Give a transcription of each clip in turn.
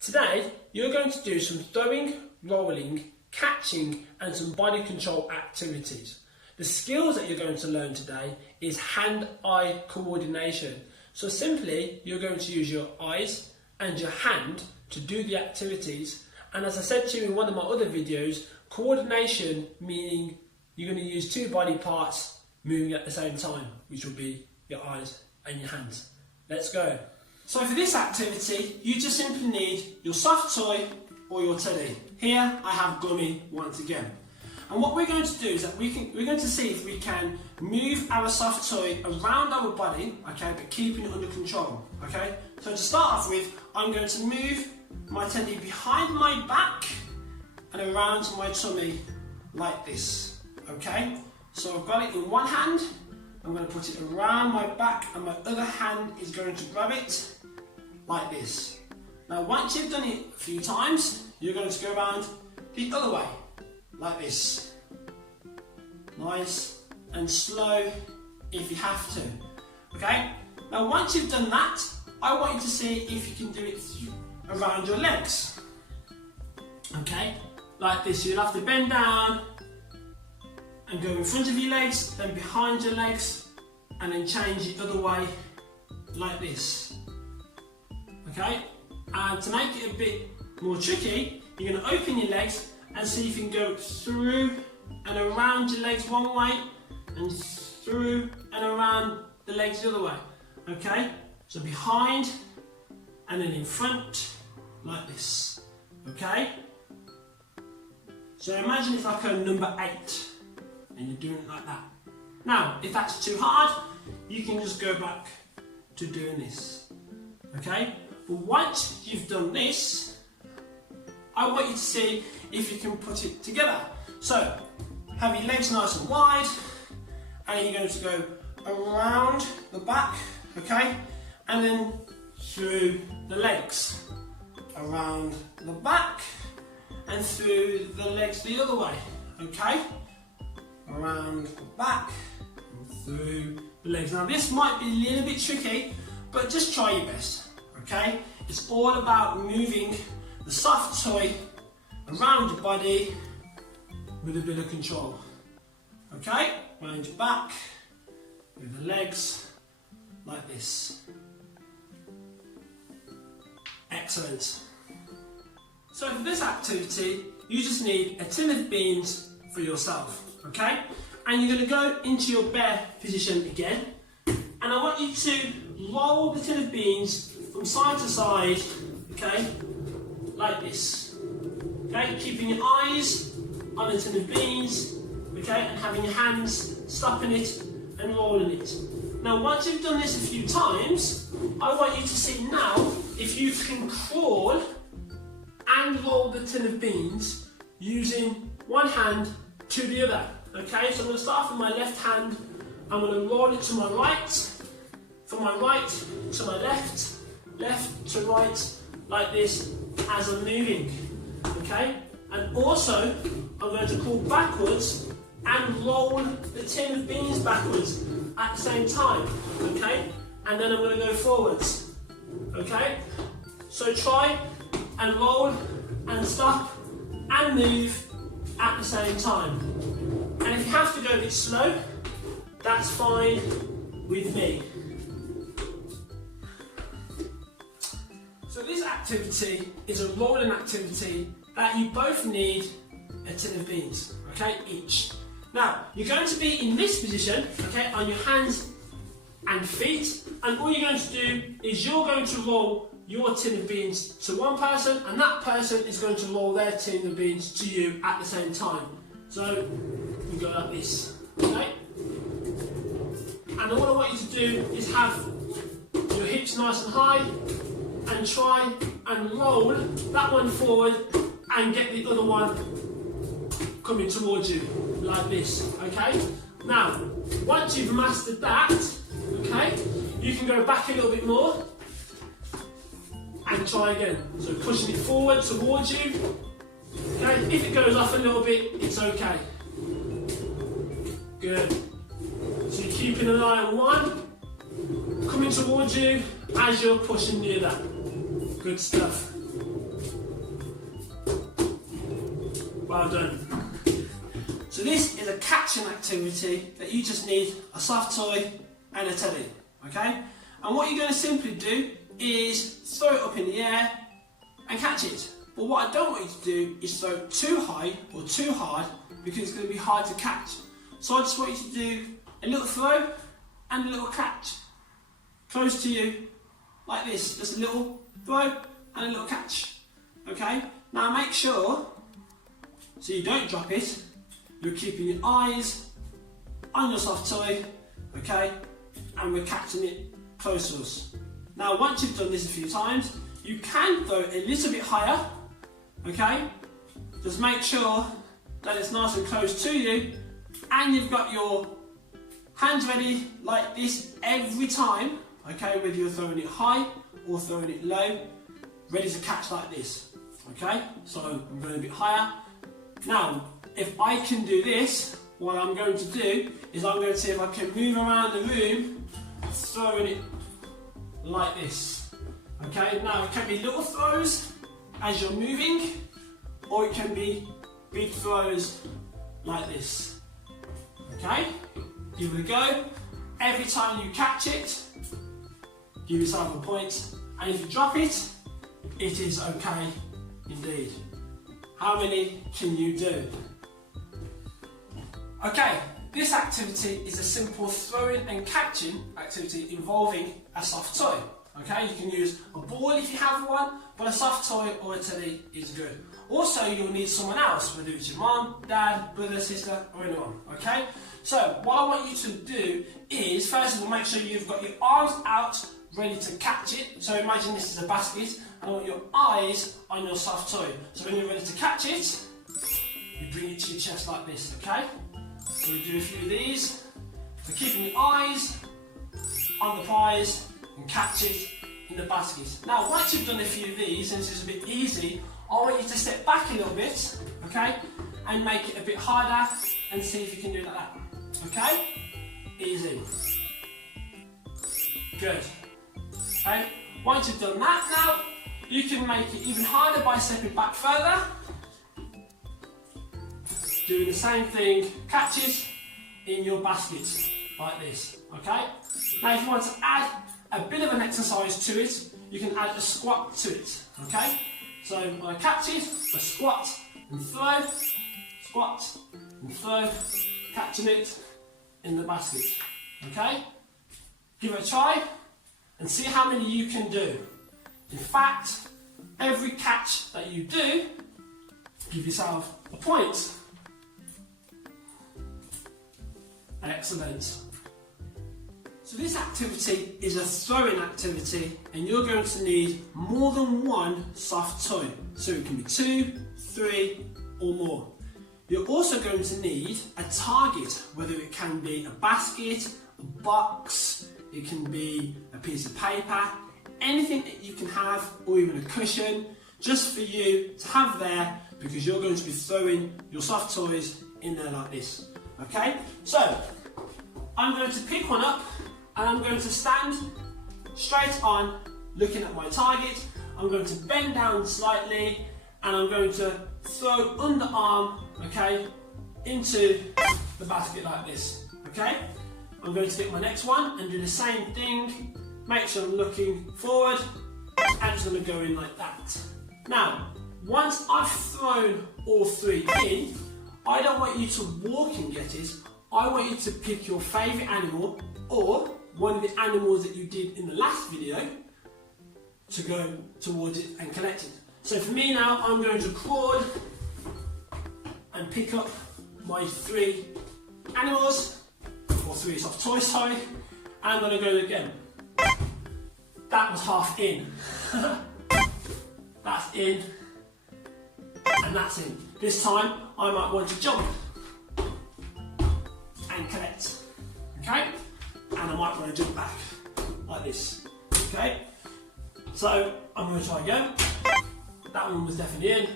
Today, you're going to do some throwing, rolling, catching and some body control activities. The skills that you're going to learn today is hand-eye coordination. So simply, you're going to use your eyes and your hand to do the activities. And as I said to you in one of my other videos, coordination meaning you're going to use two body parts moving at the same time, which will be your eyes and your hands. Let's go. So for this activity, you just simply need your soft toy or your teddy. Here I have Gummy once again. And what we're going to do is that we're going to see if we can move our soft toy around our body, okay, but keeping it under control, okay? So to start off with, I'm going to move my teddy behind my back and around to my tummy like this, okay? So I've got it in one hand, I'm going to put it around my back and my other hand is going to grab it like this. Now once you've done it a few times, you're going to go around the other way, like this. Nice and slow if you have to. Okay? Now once you've done that, I want you to see if you can do it around your legs. Okay? Like this. You'll have to bend down and go in front of your legs, then behind your legs, and then change the other way like this. Okay? And to make it a bit more tricky, you're going to open your legs and see if you can go through and around your legs one way and through and around the legs the other way. Okay? So behind and then in front like this. Okay? So imagine it's like a number 8 and you're doing it like that. Now, if that's too hard, you can just go back to doing this. Okay? But once you've done this, I want you to see if you can put it together. So, have your legs nice and wide, and you're going to go around the back, okay? And then through the legs. Around the back, and through the legs the other way, okay? Around the back, and through the legs. Now this might be a little bit tricky, but just try your best, okay? It's all about moving the soft toy around your body with a bit of control. Okay? Round your back, with the legs, like this. Excellent. So for this activity, you just need a tin of beans for yourself, okay? And you're going to go into your bear position again, and I want you to roll the tin of beans from side to side, okay? Like this, okay? Keeping your eyes on the tin of beans, okay? And having your hands stopping it and rolling it. Now once you've done this a few times, I want you to see now if you can crawl and roll the tin of beans using one hand to the other, okay? So I'm going to start off with my left hand, I'm going to roll it to my right, from my right to my left, left to right, like this, as I'm moving, okay? And also, I'm going to crawl backwards and roll the tin of beans backwards at the same time, okay? And then I'm going to go forwards, okay? So try and roll and stop and move at the same time. And if you have to go a bit slow, that's fine with me. So this activity is a rolling activity that you both need a tin of beans, okay, each. Now, you're going to be in this position, okay, on your hands and feet, and all you're going to do is you're going to roll your tin of beans to one person, and that person is going to roll their tin of beans to you at the same time. So, you go like this, okay? And all I want you to do is have your hips nice and high, and try and roll that one forward and get the other one coming towards you like this, okay? Now, once you've mastered that, okay, you can go back a little bit more and try again. So pushing it forward towards you, okay? If it goes off a little bit, it's okay. Good. So you're keeping an eye on one, coming towards you as you're pushing the other. Good stuff. Well done. So this is a catching activity that you just need a soft toy and a teddy, okay? And what you're going to simply do is throw it up in the air and catch it. But what I don't want you to do is throw it too high or too hard because it's going to be hard to catch. So I just want you to do a little throw and a little catch. Close to you, like this. Just a little throw and a little catch. Okay? Now make sure, so you don't drop it, you're keeping your eyes on your soft toy, okay? And we're catching it close to us. Now once you've done this a few times, you can throw it a little bit higher, okay? Just make sure that it's nice and close to you and you've got your hands ready like this every time, okay? Whether you're throwing it high or throwing it low, ready to catch like this, okay? So I'm going a bit higher. Now, if I can do this, what I'm going to do is I'm going to see if I can move around the room throwing it like this. Okay, now it can be little throws as you're moving, or it can be big throws like this. Okay, give it a go. Every time you catch it, give yourself a point, and if you drop it, it is okay indeed. How many can you do? Okay, this activity is a simple throwing and catching activity involving a soft toy. Okay, you can use a ball if you have one, but a soft toy or a teddy is good. Also, you'll need someone else, whether it's your mom, dad, brother, sister, or anyone. Okay, so what I want you to do is, first of all, make sure you've got your arms out ready to catch it. So imagine this is a basket, and I want your eyes on your soft toy. So when you're ready to catch it, you bring it to your chest like this, okay? So we do a few of these. So keeping your eyes on the prize and catch it in the basket. Now once you've done a few of these, and this is a bit easy, I want you to step back a little bit, okay? And make it a bit harder and see if you can do it like that. Okay? Easy. Good. Okay? Once you've done that now, you can make it even harder by stepping back further. Doing the same thing, catch it in your basket, like this, okay? Now if you want to add a bit of an exercise to it, you can add a squat to it, okay? So when I catch it, I squat and throw, squat and throw, catching it in the basket, okay? Give it a try and see how many you can do. In fact, every catch that you do, give yourself a point. Excellent. So this activity is a throwing activity, and you're going to need more than one soft toy. So it can be 2, 3 or more. You're also going to need a target, whether it can be a basket, a box, it can be a piece of paper, anything that you can have, or even a cushion, just for you to have there, because you're going to be throwing your soft toys in there like this. Okay, so I'm going to pick one up and I'm going to stand straight on looking at my target. I'm going to bend down slightly and I'm going to throw underarm, okay, into the basket like this. Okay, I'm going to pick my next one and do the same thing. Make sure I'm looking forward and it's going to go in like that. Now, once I've thrown all 3 in, I don't want you to walk and get it. I want you to pick your favourite animal or one of the animals that you did in the last video to go towards it and collect it. So for me now, I'm going to crawl and pick up my 3 animals, or 3 soft toys, sorry, and I'm going to go again. That was half in. That's in. And that's in. This time I might want to jump and collect, okay? And I might want to jump back like this, okay? So I'm going to try again. That one was definitely in.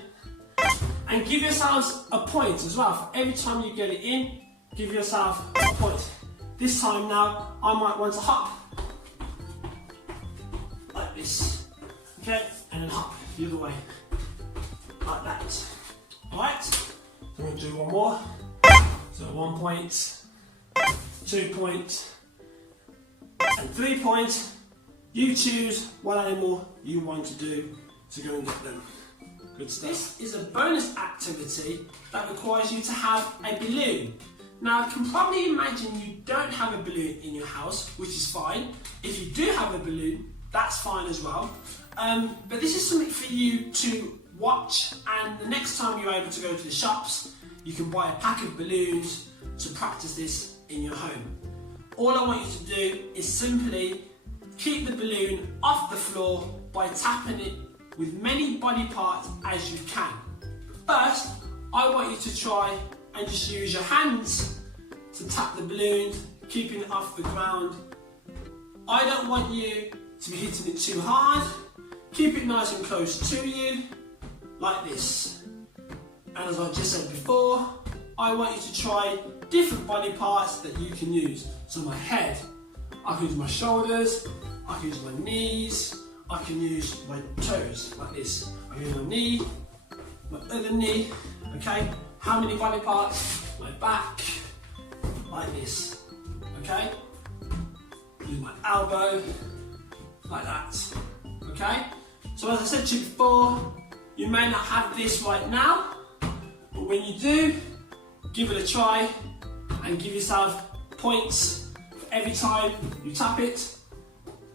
And give yourselves a point as well. For every time you get it in, give yourself a point. This time now I might want to hop like this, okay? And then hop the other way like that. Alright, I'm going to do one more. So 1 point, 2 point, and 3 point. You choose what animal you want to do to go and get them. Good stuff. This is a bonus activity that requires you to have a balloon. Now I can probably imagine you don't have a balloon in your house, which is fine. If you do have a balloon, that's fine as well. But this is something for you to watch, and the next time you're able to go to the shops, you can buy a pack of balloons to practice this in your home. All I want you to do is simply keep the balloon off the floor by tapping it with many body parts as you can. First, I want you to try and just use your hands to tap the balloon, keeping it off the ground. I don't want you to be hitting it too hard. Keep it nice and close to you, like this. And as I just said before, I want you to try different body parts that you can use. So my head, I can use my shoulders, I can use my knees, I can use my toes, like this. I can use my knee, my other knee, okay? How many body parts? My back, like this, okay? Use my elbow, like that, okay? So as I said to you before, you may not have this right now, but when you do, give it a try and give yourself points for every time you tap it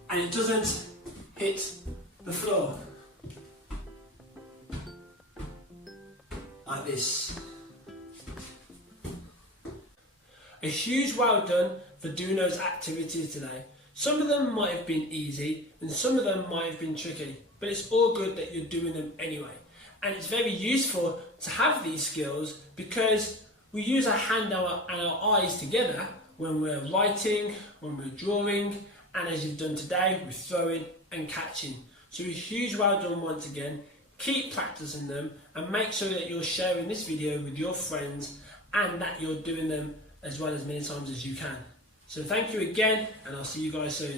and it doesn't hit the floor. Like this. A huge well done for doing those activities today. Some of them might have been easy and some of them might have been tricky, but it's all good that you're doing them anyway. And it's very useful to have these skills because we use our hand and our eyes together when we're writing, when we're drawing, and as you've done today, we're throwing and catching. So a huge well done once again. Keep practicing them and make sure that you're sharing this video with your friends and that you're doing them as well as many times as you can. So thank you again, and I'll see you guys soon.